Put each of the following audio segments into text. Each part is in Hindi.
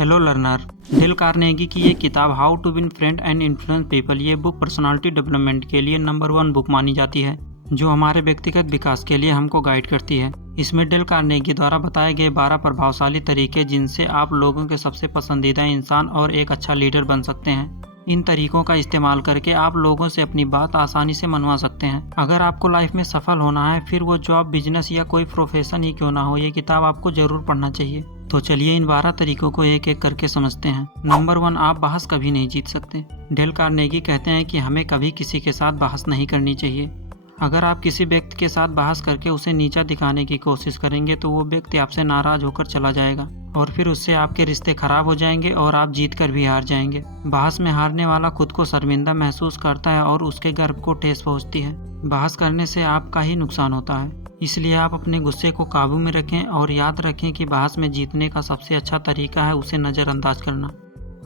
Hello learner. डेल कार्नेगी की ये किताब how to win friend and influence people ये बुक पर्सनालिटी डेवलपमेंट के लिए नंबर 1 बुक मानी जाती है, जो हमारे व्यक्तिगत विकास के लिए हमको गाइड करती है। इसमें डेल कार्नेगी द्वारा बताए गए 12 प्रभावशाली तरीके जिनसे आप लोगों के सबसे पसंदीदा इंसान और एक अच्छा लीडर बन सकते हैं। इन तरीकों का इस्तेमाल करके आप लोगों से अपनी बात आसानी से मनवा सकते हैं। अगर आपको लाइफ में सफल होना है, फिर वो जॉब, बिजनेस या कोई प्रोफेशन ही क्यों ना हो, ये किताब आपको जरूर पढ़ना चाहिए। तो चलिए इन 12 तरीकों को एक एक करके समझते हैं। नंबर 1, आप बहस कभी नहीं जीत सकते। डेल कार्नेगी कहते हैं कि हमें कभी किसी के साथ बहस नहीं करनी चाहिए। अगर आप किसी व्यक्ति के साथ बहस करके उसे नीचा दिखाने की कोशिश करेंगे तो वो व्यक्ति आपसे नाराज होकर चला जाएगा और फिर उससे आपके रिश्ते खराब हो जाएंगे और आप जीत कर भी हार जाएंगे। बहस में हारने वाला खुद को शर्मिंदा महसूस करता है और उसके गर्व को ठेस पहुंचती है। बहस करने से आपका ही नुकसान होता है, इसलिए आप अपने गुस्से को काबू में रखें और याद रखें कि बहस में जीतने का सबसे अच्छा तरीका है उसे नज़रअंदाज करना।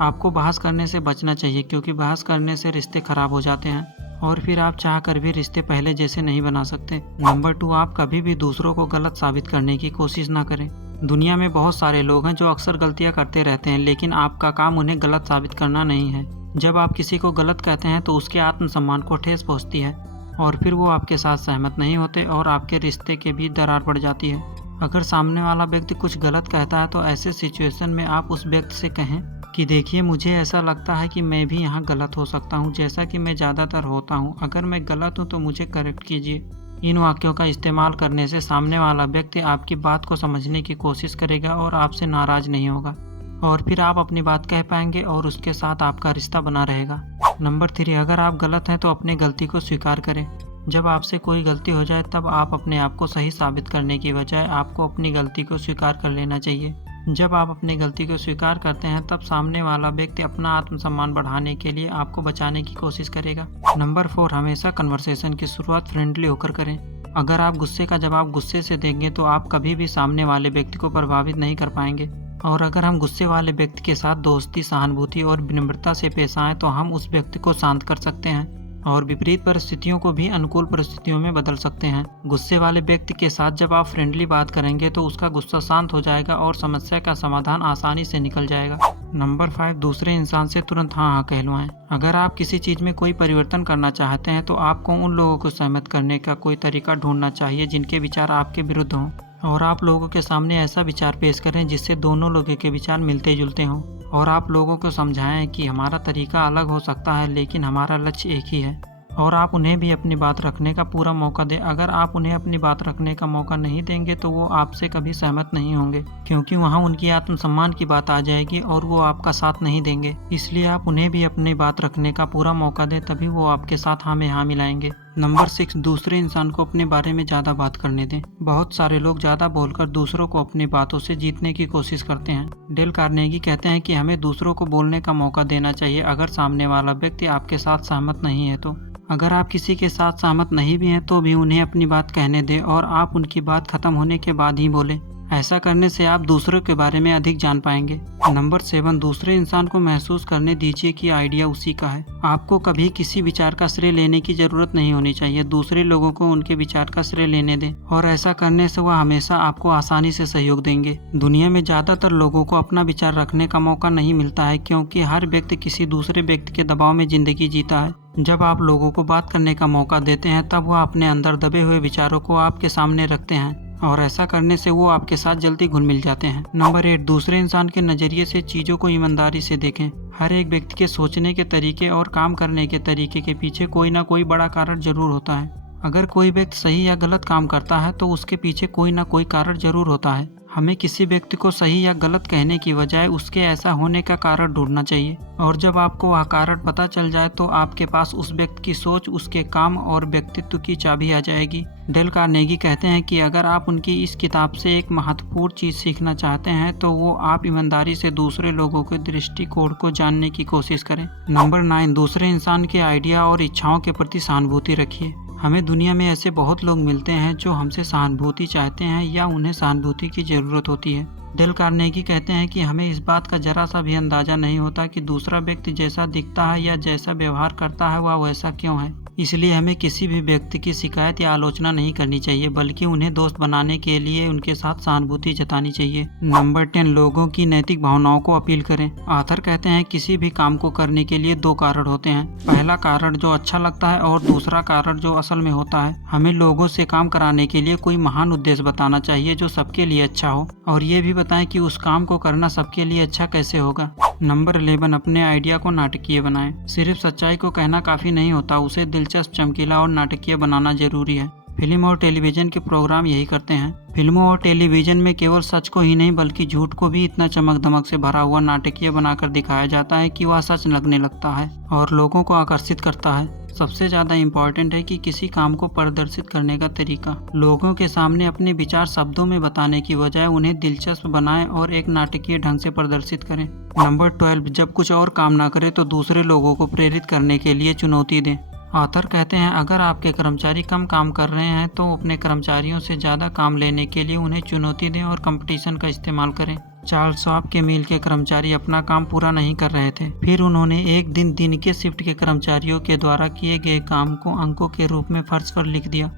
आपको बहस करने से बचना चाहिए क्योंकि बहस करने से रिश्ते खराब हो जाते हैं और फिर आप चाह कर भी रिश्ते पहले जैसे नहीं बना सकते। नंबर 2, आप कभी भी दूसरों को गलत साबित करने की कोशिश ना करें। दुनिया में बहुत सारे लोग हैं जो अक्सर गलतियां करते रहते हैं, लेकिन आपका काम उन्हें गलत साबित करना नहीं है। जब आप किसी को गलत कहते हैं तो उसके आत्मसम्मान को ठेस पहुंचती है और फिर वो आपके साथ सहमत नहीं होते और आपके रिश्ते के भी दरार पड़ जाती है। अगर सामने वाला व्यक्ति कुछ गलत कहता है तो ऐसे सिचुएशन में आप उस व्यक्ति से कहें कि देखिए, मुझे ऐसा लगता है कि मैं भी यहाँ गलत हो सकता हूँ, जैसा कि मैं ज़्यादातर होता हूँ। अगर मैं गलत हूँ तो मुझे करेक्ट कीजिए। इन वाक्यों का इस्तेमाल करने से सामने वाला व्यक्ति आपकी बात को समझने की कोशिश करेगा और आपसे नाराज नहीं होगा और फिर आप अपनी बात कह पाएंगे और उसके साथ आपका रिश्ता बना रहेगा। नंबर 3, अगर आप गलत हैं तो अपनी गलती को स्वीकार करें। जब आपसे कोई गलती हो जाए तब आप अपने आप को सही साबित करने की बजाय आपको अपनी गलती को स्वीकार कर लेना चाहिए। जब आप अपनी गलती को स्वीकार करते हैं तब सामने वाला व्यक्ति अपना आत्मसम्मान बढ़ाने के लिए आपको बचाने की कोशिश करेगा। नंबर 4, हमेशा कन्वर्सेशन की शुरुआत फ्रेंडली होकर करें। अगर आप गुस्से का जवाब गुस्से से देंगे तो आप कभी भी सामने वाले व्यक्ति को प्रभावित नहीं कर पाएंगे और अगर हम गुस्से वाले व्यक्ति के साथ दोस्ती, सहानुभूति और विनम्रता से पेश आएं तो हम उस व्यक्ति को शांत कर सकते हैं और विपरीत परिस्थितियों को भी अनुकूल परिस्थितियों में बदल सकते हैं। गुस्से वाले व्यक्ति के साथ जब आप फ्रेंडली बात करेंगे तो उसका गुस्सा शांत हो जाएगा और समस्या का समाधान आसानी से निकल जाएगा। नंबर 5, दूसरे इंसान से तुरंत हाँ हाँ कहलवाएं। अगर आप किसी चीज में कोई परिवर्तन करना चाहते हैं तो आपको उन लोगों को सहमत करने का कोई तरीका ढूंढना चाहिए जिनके विचार आपके विरुद्ध हों और आप लोगों के सामने ऐसा विचार पेश करें जिससे दोनों लोगों के विचार मिलते जुलते हों और आप लोगों को समझाएं कि हमारा तरीका अलग हो सकता है लेकिन हमारा लक्ष्य एक ही है और आप उन्हें भी अपनी बात रखने का पूरा मौका दें। अगर आप उन्हें अपनी बात रखने का मौका नहीं देंगे तो वो आपसे कभी सहमत नहीं होंगे क्योंकि वहाँ उनकी आत्मसम्मान की बात आ जाएगी और वो आपका साथ नहीं देंगे। इसलिए आप उन्हें भी अपनी बात रखने का पूरा मौका दें, तभी वो आपके साथ हाँ में हाँ मिलाएंगे। नंबर 6, दूसरे इंसान को अपने बारे में ज़्यादा बात करने दें। बहुत सारे लोग ज़्यादा बोलकर दूसरों को अपनी बातों से जीतने की कोशिश करते हैं। डेल कार्नेगी कहते हैं कि हमें दूसरों को बोलने का मौका देना चाहिए अगर सामने वाला व्यक्ति आपके साथ सहमत नहीं है तो। अगर आप किसी के साथ सहमत नहीं भी हैं तो भी उन्हें अपनी बात कहने दें और आप उनकी बात खत्म होने के बाद ही बोलें। ऐसा करने से आप दूसरों के बारे में अधिक जान पाएंगे। नंबर 7, दूसरे इंसान को महसूस करने दीजिए कि आइडिया उसी का है। आपको कभी किसी विचार का श्रेय लेने की जरूरत नहीं होनी चाहिए। दूसरे लोगों को उनके विचार का श्रेय लेने दें और ऐसा करने से वह हमेशा आपको आसानी से सहयोग देंगे। दुनिया में ज्यादातर लोगों को अपना विचार रखने का मौका नहीं मिलता है क्योंकि हर व्यक्ति किसी दूसरे व्यक्ति के दबाव में जिंदगी जीता है। जब आप लोगों को बात करने का मौका देते हैं तब वह अपने अंदर दबे हुए विचारों को आपके सामने रखते हैं और ऐसा करने से वो आपके साथ जल्दी घुल मिल जाते हैं। नंबर 8, दूसरे इंसान के नज़रिए से चीज़ों को ईमानदारी से देखें। हर एक व्यक्ति के सोचने के तरीके और काम करने के तरीके के पीछे कोई ना कोई बड़ा कारण जरूर होता है। अगर कोई व्यक्ति सही या गलत काम करता है तो उसके पीछे कोई ना कोई कारण जरूर होता है। हमें किसी व्यक्ति को सही या गलत कहने की बजाय उसके ऐसा होने का कारण ढूंढना चाहिए और जब आपको वह कारण पता चल जाए तो आपके पास उस व्यक्ति की सोच, उसके काम और व्यक्तित्व की चाबी आ जाएगी। डेल कार्नेगी कहते हैं कि अगर आप उनकी इस किताब से एक महत्वपूर्ण चीज सीखना चाहते हैं तो वो आप ईमानदारी से दूसरे लोगों के दृष्टिकोण को जानने की कोशिश करें। नंबर 9, दूसरे इंसान के आइडिया और इच्छाओं के प्रति सहानुभूति रखिए। हमें दुनिया में ऐसे बहुत लोग मिलते हैं जो हमसे सहानुभूति चाहते हैं या उन्हें सहानुभूति की जरूरत होती है। डेल कार्नेगी कहते हैं कि हमें इस बात का जरा सा भी अंदाजा नहीं होता कि दूसरा व्यक्ति जैसा दिखता है या जैसा व्यवहार करता है वह वैसा क्यों है। इसलिए हमें किसी भी व्यक्ति की शिकायत या आलोचना नहीं करनी चाहिए, बल्कि उन्हें दोस्त बनाने के लिए उनके साथ सहानुभूति जतानी चाहिए। नंबर 10, लोगों की नैतिक भावनाओं को अपील करें। ऑथर कहते हैं किसी भी काम को करने के लिए 2 कारण होते हैं। पहला कारण जो अच्छा लगता है और दूसरा कारण जो असल में होता है। हमें लोगों से काम कराने के लिए कोई महान उद्देश्य बताना चाहिए जो सबके लिए अच्छा हो, और ये भी बताएं कि उस काम को करना सबके लिए अच्छा कैसे होगा। नंबर 11, अपने आइडिया को नाटकीय बनाएं। सिर्फ सच्चाई को कहना काफी नहीं होता, उसे दिलचस्प, चमकीला और नाटकीय बनाना जरूरी है। फिल्म और टेलीविजन के प्रोग्राम यही करते हैं। फिल्मों और टेलीविजन में केवल सच को ही नहीं बल्कि झूठ को भी इतना चमक धमक से भरा हुआ नाटकीय बनाकर दिखाया जाता है कि वह सच लगने लगता है और लोगों को आकर्षित करता है। सबसे ज्यादा इम्पोर्टेंट है कि किसी काम को प्रदर्शित करने का तरीका। लोगों के सामने अपने विचार शब्दों में बताने की बजाय उन्हें दिलचस्प बनाएं और एक नाटकीय ढंग से प्रदर्शित करें। नंबर 12, जब कुछ और काम ना करे तो दूसरे लोगों को प्रेरित करने के लिए चुनौती दें। ऑथर कहते हैं अगर आपके कर्मचारी कम काम कर रहे हैं तो अपने कर्मचारियों से ज़्यादा काम लेने के लिए उन्हें चुनौती दें और कंपटीशन का इस्तेमाल करें। चार्ल्स शॉप के मिल के कर्मचारी अपना काम पूरा नहीं कर रहे थे। फिर उन्होंने एक दिन के शिफ्ट के कर्मचारियों के द्वारा किए गए काम को अंकों के रूप में फर्श पर लिख दिया,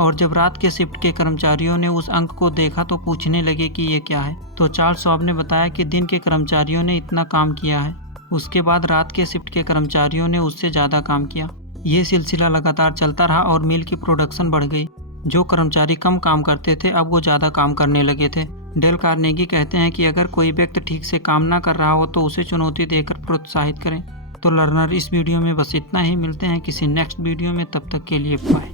और जब रात के शिफ्ट के कर्मचारियों ने उस अंक को देखा तो पूछने लगे कि ये क्या है। तो चार्ल्स शॉप ने बताया कि दिन के कर्मचारियों ने इतना काम किया है। उसके बाद रात के शिफ्ट के कर्मचारियों ने उससे ज़्यादा काम किया। ये सिलसिला लगातार चलता रहा और मिल की प्रोडक्शन बढ़ गई। जो कर्मचारी कम काम करते थे अब वो ज़्यादा काम करने लगे थे। डेल कार्नेगी कहते हैं कि अगर कोई व्यक्ति ठीक से काम ना कर रहा हो तो उसे चुनौती देकर प्रोत्साहित करें। तो लर्नर, इस वीडियो में बस इतना ही। मिलते हैं किसी नेक्स्ट वीडियो में, तब तक के लिए बाय।